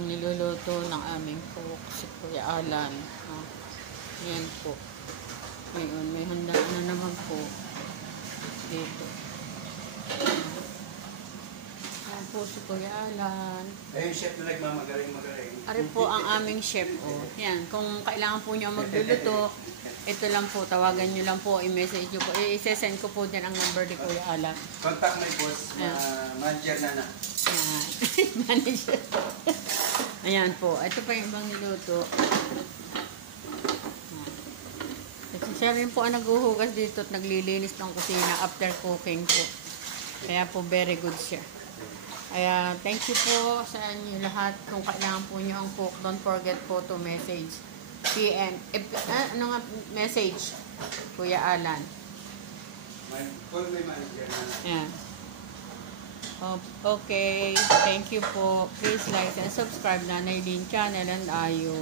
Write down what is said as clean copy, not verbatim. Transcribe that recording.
ang niluluto ng aming cook, si Kuya Alan. Yan po. Ngayon, may handaan na naman po dito. Yan po si Kuya Alan. Yung chef na nagmamagaling-magaling. Ari po ang aming chef. Yan, kung kailangan po niyo magluluto, ito lang po, tawagan niyo lang po, i-message niyo po. I-send ko po din ang number ni Kuya Alan. Contact my boss, manager na. Ayan. Manager. Ayan po. Ito pa yung ibang niluto. Kasi siya rin po ang naghuhugas dito at naglilinis ng kusina after cooking po. Kaya po very good siya. Kaya thank you po sa inyo lahat. Kung kailangan po nyo ang cook, don't forget po to message. PM. Ano nga message? Kuya Alan. Call my manager na. Ayan. Okay, thank you po. Please like and subscribe Nanay Lynn channel and Ayo.